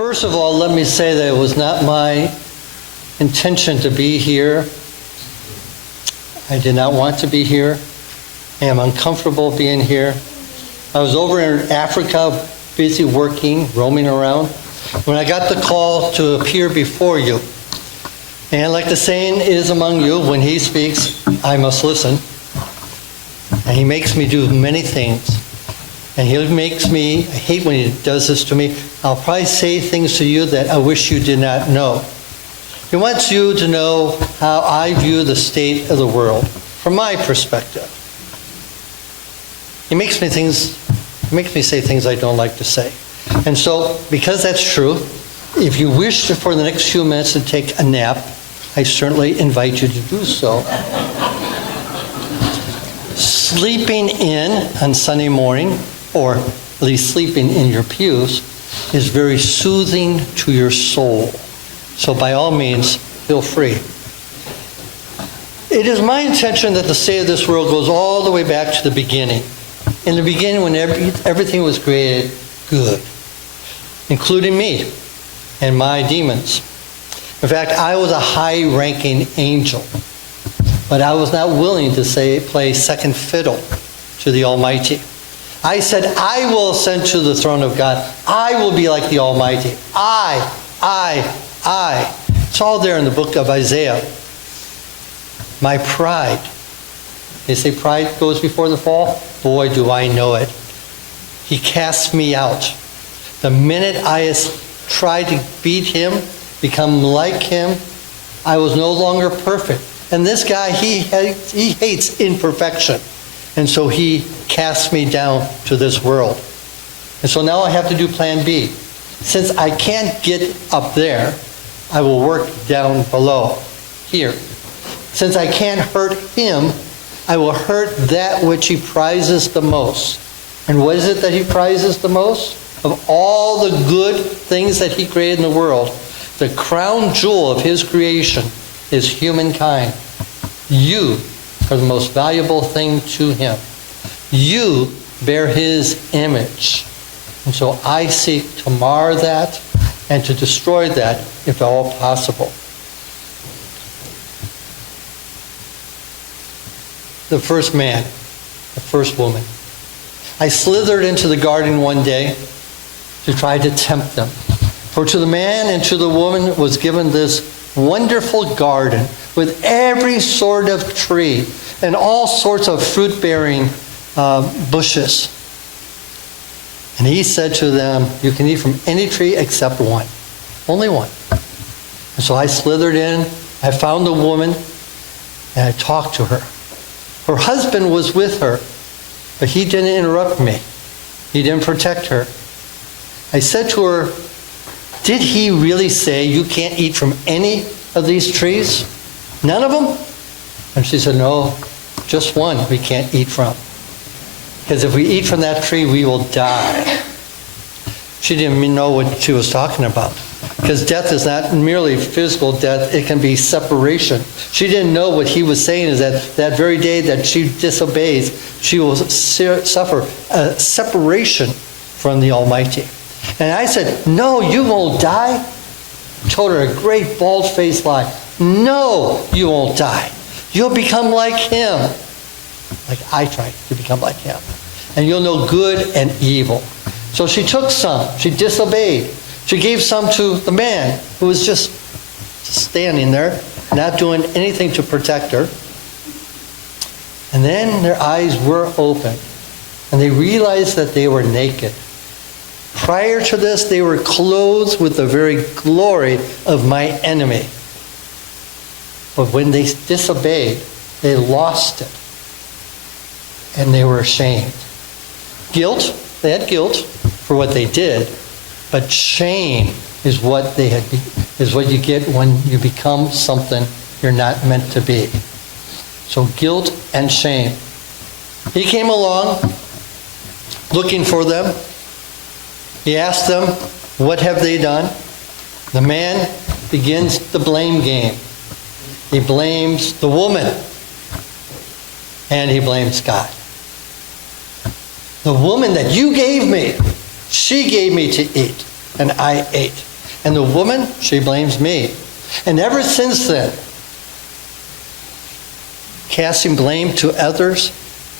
First of all, let me say that it was not my intention to be here. I did not want to be here. I am uncomfortable being here. I was over in Africa, busy working, roaming around, when I got the call to appear before you. And like the saying is among you, when he speaks, I must listen. And he makes me do many things. And he makes me, I hate when he does this to me, I'll probably say things to you that I wish you did not know. He wants you to know how I view the state of the world from my perspective. He makes me say things I don't like to say. And so, because that's true, if you wish to, for the next few minutes to take a nap, I certainly invite you to do so. Sleeping in on Sunday morning, or at least sleeping in your pews, is very soothing to your soul. So by all means, feel free. It is my intention that the state of this world goes all the way back to the beginning. In the beginning, when everything was created good, including me and my demons. In fact, I was a high-ranking angel, but I was not willing to play second fiddle to the Almighty. I said, I will ascend to the throne of God. I will be like the Almighty. I. It's all there in the book of Isaiah. My pride. They say pride goes before the fall. Boy, do I know it. He cast me out. The minute I tried to beat him, become like him, I was no longer perfect. And this guy, he hates imperfection. And so he cast me down to this world. And so now I have to do plan B. Since I can't get up there, I will work down below, here. Since I can't hurt him, I will hurt that which he prizes the most. And what is it that he prizes the most? Of all the good things that he created in the world, the crown jewel of his creation is humankind. You are the most valuable thing to him. You bear his image. And so I seek to mar that and to destroy that if at all possible. The first man, the first woman. I slithered into the garden one day to try to tempt them. For to the man and to the woman was given this wonderful garden with every sort of tree and all sorts of fruit-bearing bushes. And he said to them, you can eat from any tree except one. Only one. And so I slithered in, I found the woman, and I talked to her. Her husband was with her, but he didn't interrupt me. He didn't protect her. I said to her, did he really say you can't eat from any of these trees? None of them? And she said, no, just one we can't eat from. Because if we eat from that tree, we will die. She didn't even know what she was talking about. Because death is not merely physical death, it can be separation. She didn't know what he was saying is that very day that she disobeys, she will suffer a separation from the Almighty. And I said, no, you won't die. I told her a great bald-faced lie. No, you won't die. You'll become like him. Like I tried to become like him. And you'll know good and evil. So she took some. She disobeyed. She gave some to the man who was just standing there, not doing anything to protect her. And then their eyes were open. And they realized that they were naked. Prior to this, they were clothed with the very glory of my enemy. But when they disobeyed, they lost it. And they were ashamed. Guilt, they had guilt for what they did, but shame is what you get when you become something you're not meant to be. So guilt and shame. He came along looking for them. He asked them, what have they done? The man begins the blame game. He blames the woman. And he blames God. The woman that you gave me, she gave me to eat, and I ate. And the woman, she blames me. And ever since then, casting blame to others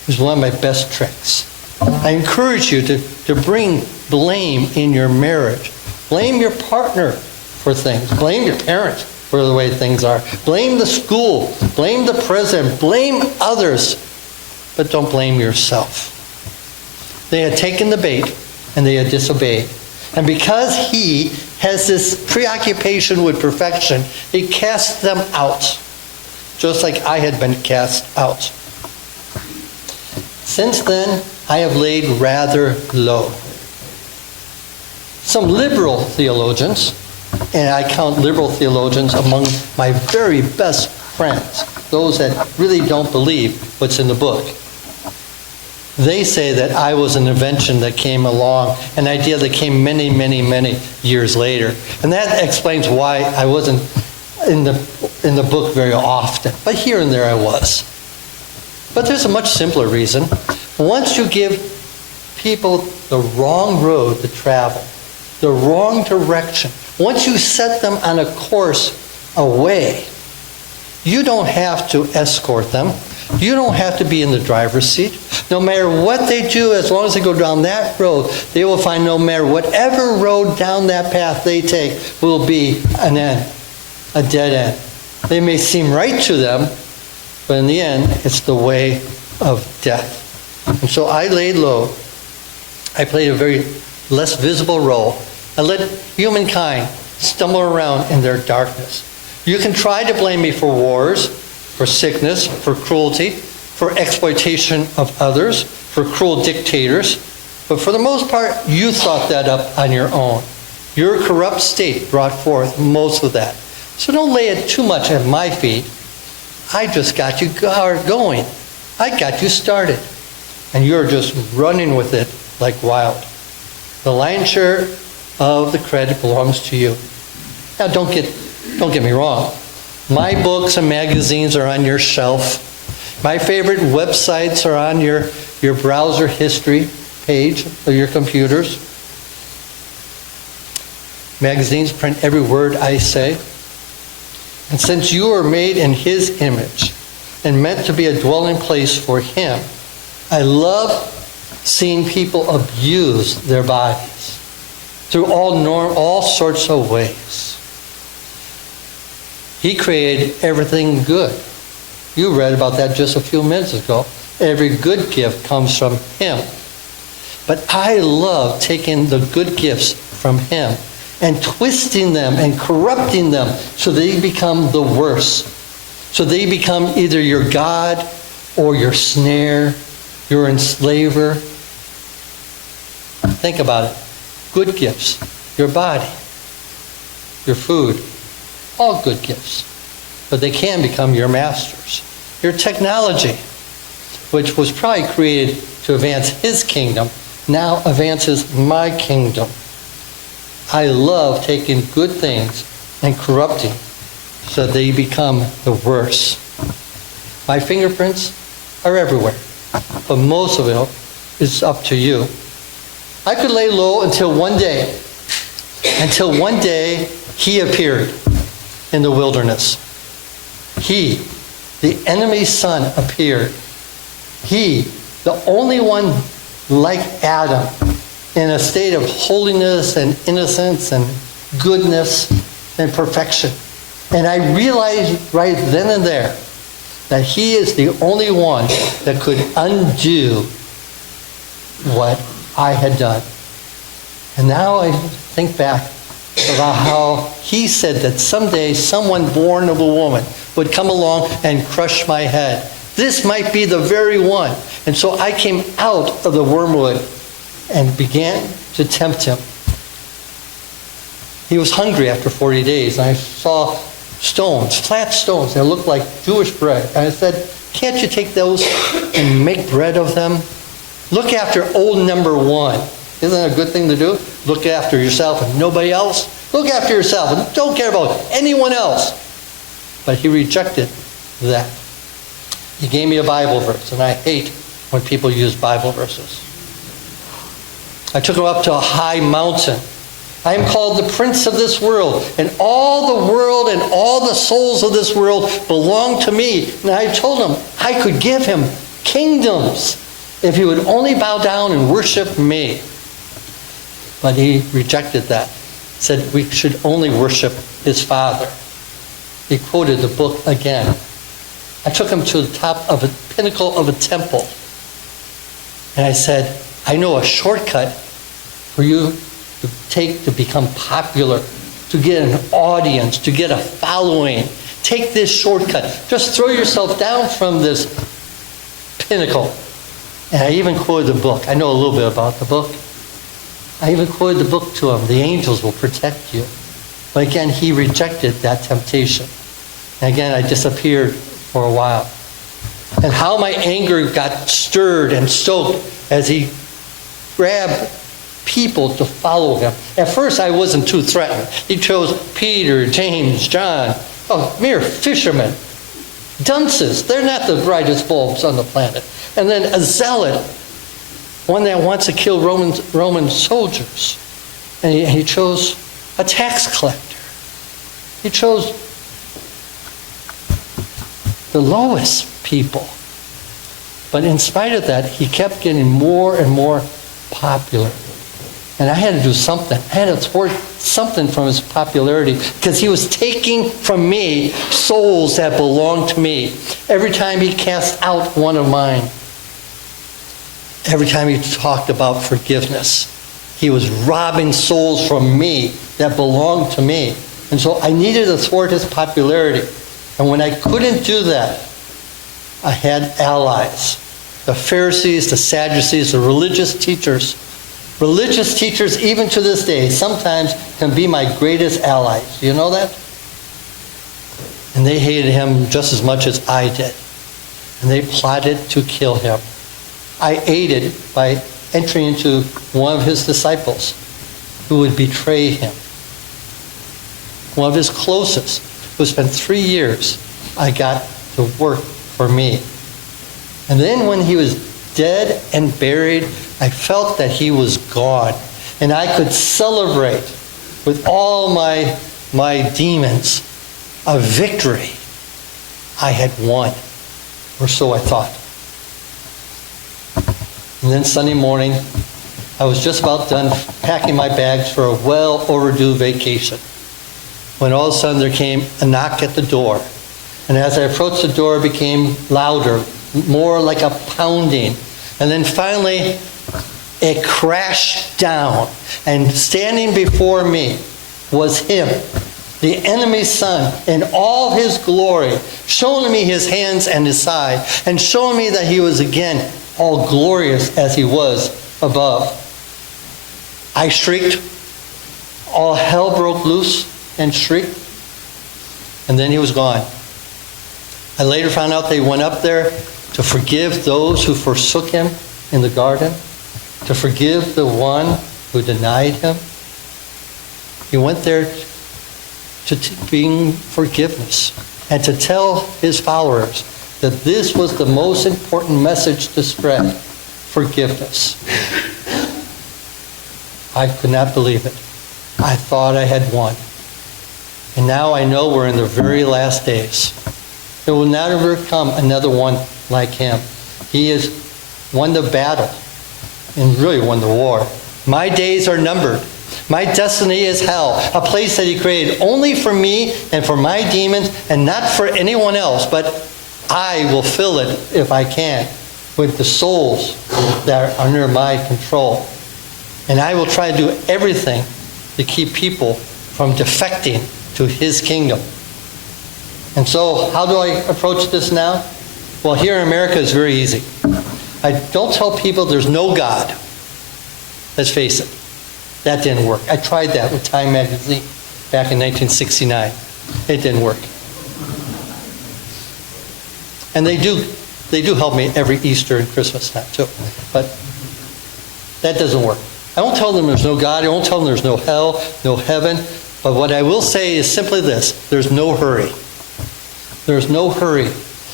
is one of my best tricks. I encourage you to bring blame in your marriage. Blame your partner for things. Blame your parents for the way things are. Blame the school. Blame the president. Blame others. But don't blame yourself. They had taken the bait and they had disobeyed. And because he has this preoccupation with perfection, he cast them out, just like I had been cast out. Since then, I have laid rather low. Some liberal theologians, and I count liberal theologians among my very best friends, those that really don't believe what's in the book. They say that I was an invention that came along, an idea that came many, many, many years later. And that explains why I wasn't in the book very often. But here and there I was. But there's a much simpler reason. Once you give people the wrong road to travel, the wrong direction, once you set them on a course away, you don't have to escort them. You don't have to be in the driver's seat. No matter what they do, as long as they go down that road, they will find no matter whatever road down that path they take will be an end, a dead end. They may seem right to them, but in the end, it's the way of death. And so I laid low. I played a very less visible role. I let humankind stumble around in their darkness. You can try to blame me for wars, for sickness, for cruelty, for exploitation of others, for cruel dictators. But for the most part, you thought that up on your own. Your corrupt state brought forth most of that. So don't lay it too much at my feet. I just got you going. I got you started. And you're just running with it like wild. The lion's share of the credit belongs to you. Now don't get me wrong. My books and magazines are on your shelf. My favorite websites are on your browser history page of your computers. Magazines print every word I say. And since you are made in his image and meant to be a dwelling place for him, I love seeing people abuse their bodies through all sorts of ways. He created everything good. You read about that just a few minutes ago. Every good gift comes from him. But I love taking the good gifts from him and twisting them and corrupting them so they become the worst. So they become either your God or your snare, your enslaver. Think about it. Good gifts. Your body. Your food. All good gifts. But they can become your masters. Your technology, which was probably created to advance his kingdom, now advances my kingdom. I love taking good things and corrupting so they become the worst. My fingerprints are everywhere, but most of it is up to you. I could lay low until one day he appeared in the wilderness. He, the enemy's son, appeared. He, the only one like Adam, in a state of holiness and innocence and goodness and perfection. And I realized right then and there that he is the only one that could undo what I had done. And now I think back about how he said that someday someone born of a woman would come along and crush my head. This might be the very one. And so I came out of the wormwood and began to tempt him. He was hungry after 40 days. And I saw stones, flat stones that looked like Jewish bread. And I said, can't you take those and make bread of them? Look after old number one. Isn't that a good thing to do? Look after yourself and nobody else. Look after yourself and don't care about anyone else. But he rejected that. He gave me a Bible verse, and I hate when people use Bible verses. I took him up to a high mountain, I am called the prince of this world, and all the world and all the souls of this world belong to me. And I told him I could give him kingdoms if he would only bow down and worship me. But he rejected that. Said we should only worship his Father. He quoted the book again. I took him to the top of a pinnacle of a temple. And I said, I know a shortcut for you to take to become popular, to get an audience, to get a following. Take this shortcut. Just throw yourself down from this pinnacle. And I even quoted the book. I know a little bit about the book. I even quoted the book to him. The angels will protect you. But again, he rejected that temptation. And again, I disappeared for a while. And how my anger got stirred and stoked as he grabbed people to follow him. At first, I wasn't too threatened. He chose Peter, James, John, mere fishermen, dunces. They're not the brightest bulbs on the planet. And then a zealot, one that wants to kill Roman soldiers. And he chose a tax collector. He chose the lowest people. But in spite of that, he kept getting more and more popular. And I had to do something. I had to thwart something from his popularity because he was taking from me souls that belonged to me. Every time he cast out one of mine, every time he talked about forgiveness, he was robbing souls from me that belonged to me. And so I needed to thwart his popularity. And when I couldn't do that, I had allies. The Pharisees, the Sadducees, the religious teachers. Religious teachers, even to this day, sometimes can be my greatest allies. Do you know that? And they hated him just as much as I did. And they plotted to kill him. I aided by entering into one of his disciples who would betray him. One of his closest, who spent 3 years, I got to work for me. And then when he was dead and buried, I felt that he was gone. And I could celebrate with all my demons a victory. I had won, or so I thought. And then Sunday morning, I was just about done packing my bags for a well overdue vacation, when all of a sudden there came a knock at the door. And as I approached the door, it became louder, more like a pounding. And then finally, it crashed down. And standing before me was him, the enemy's son, in all his glory, showing me his hands and his side, and showing me that he was again all glorious as he was above. I shrieked. All hell broke loose and shrieked. And then he was gone. I later found out they went up there to forgive those who forsook him in the garden, to forgive the one who denied him. He went there to bring forgiveness and to tell his followers that this was the most important message to spread: forgiveness. I could not believe it. I thought I had won. And now I know we're in the very last days. There will never come another one like him. He has won the battle and really won the war. My days are numbered. My destiny is hell, a place that he created only for me and for my demons and not for anyone else. But I will fill it, if I can, with the souls that are under my control. And I will try to do everything to keep people from defecting to his kingdom. And so, how do I approach this now? Well, here in America it's very easy. I don't tell people there's no God. Let's face it, that didn't work. I tried that with Time magazine back in 1969. It didn't work. And they do help me every Easter and Christmas time too. But that doesn't work. I won't tell them there's no God. I won't tell them there's no hell, no heaven. But what I will say is simply this: there's no hurry. There's no hurry.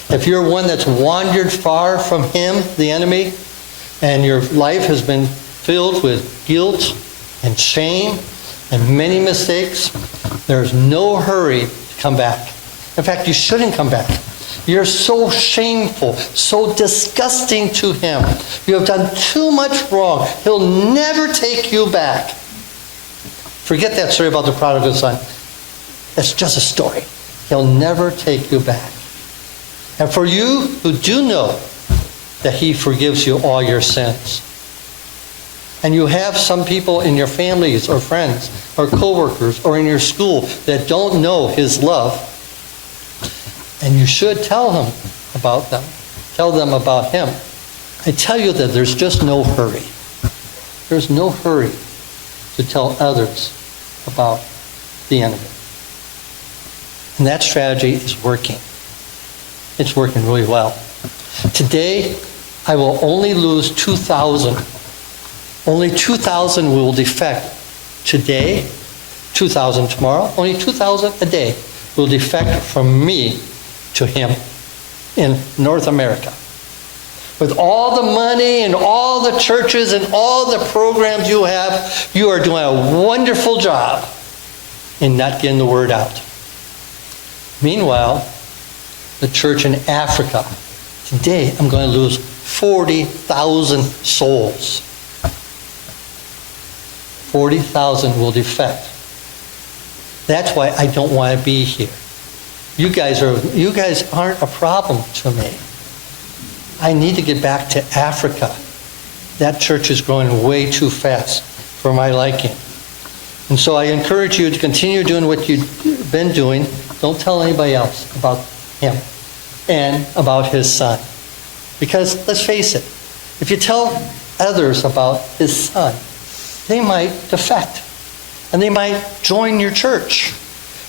If you're one that's wandered far from him, the enemy, and your life has been filled with guilt and shame, and many mistakes, there's no hurry to come back. In fact, you shouldn't come back. You're so shameful, so disgusting to him. You have done too much wrong. He'll never take you back. Forget that story about the prodigal son. It's just a story. He'll never take you back. And for you who do know that he forgives you all your sins, and you have some people in your families or friends or coworkers or in your school that don't know his love, and you should tell them about them. Tell them about him. I tell you that there's just no hurry. There's no hurry to tell others about the enemy. And that strategy is working. It's working really well. Today, I will only lose 2,000. Only 2,000 will defect today, 2,000 tomorrow. Only 2,000 a day will defect from me to him in North America. With all the money and all the churches and all the programs you have, you are doing a wonderful job in not getting the word out. Meanwhile, the church in Africa, today I'm going to lose 40,000 souls. 40,000 will defect. That's why I don't want to be here. You guys aren't a problem to me. I need to get back to Africa. That church is growing way too fast for my liking. And so I encourage you to continue doing what you've been doing. Don't tell anybody else about him and about his son. Because let's face it, if you tell others about his son, they might defect. And they might join your church.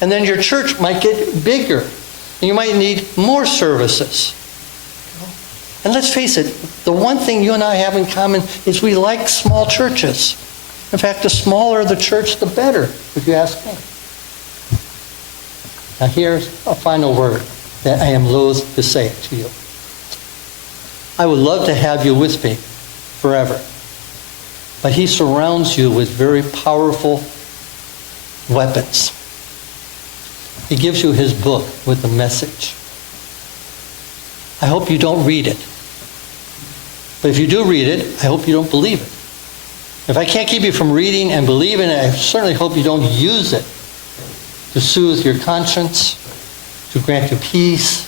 And then your church might get bigger. And you might need more services. And let's face it, the one thing you and I have in common is we like small churches. In fact, the smaller the church, the better, if you ask me. Now here's a final word that I am loath to say to you. I would love to have you with me forever. But he surrounds you with very powerful weapons. He gives you his book with the message. I hope you don't read it. But if you do read it, I hope you don't believe it. If I can't keep you from reading and believing it, I certainly hope you don't use it to soothe your conscience, to grant you peace,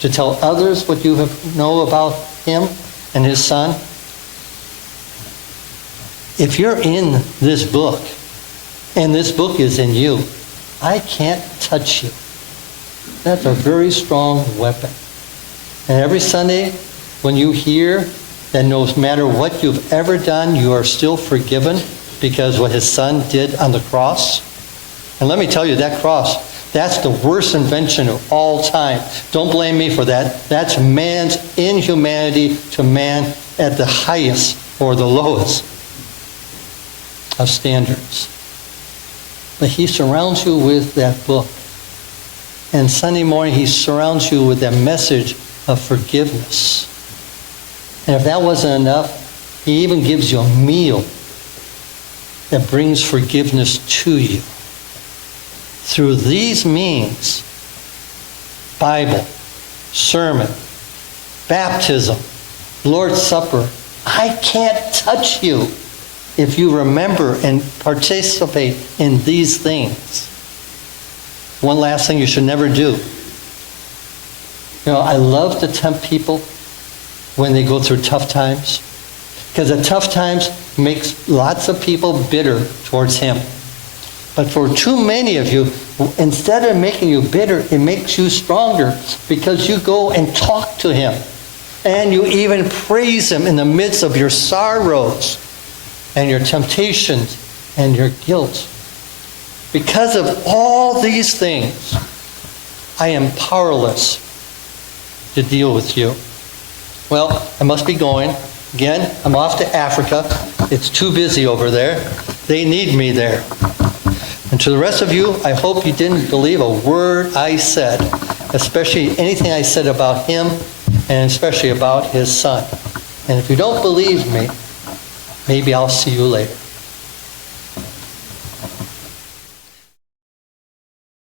to tell others what you know about him and his son. If you're in this book, and this book is in you, I can't touch you. That's a very strong weapon. And every Sunday, when you hear that no matter what you've ever done, you are still forgiven because what his son did on the cross. And let me tell you, that cross, that's the worst invention of all time. Don't blame me for that. That's man's inhumanity to man at the highest or the lowest of standards. But he surrounds you with that book. And Sunday morning, he surrounds you with that message of forgiveness. And if that wasn't enough, he even gives you a meal that brings forgiveness to you. Through these means, Bible, sermon, baptism, Lord's Supper, I can't touch you if you remember and participate in these things. One last thing you should never do. You know, I love to tempt people when they go through tough times, because the tough times makes lots of people bitter towards him. But for too many of you, instead of making you bitter, it makes you stronger because you go and talk to him. And you even praise him in the midst of your sorrows and your temptations and your guilt. Because of all these things, I am powerless to deal with you. Well, I must be going. Again, I'm off to Africa. It's too busy over there. They need me there. And to the rest of you, I hope you didn't believe a word I said, especially anything I said about him and especially about his son. And if you don't believe me, maybe I'll see you later.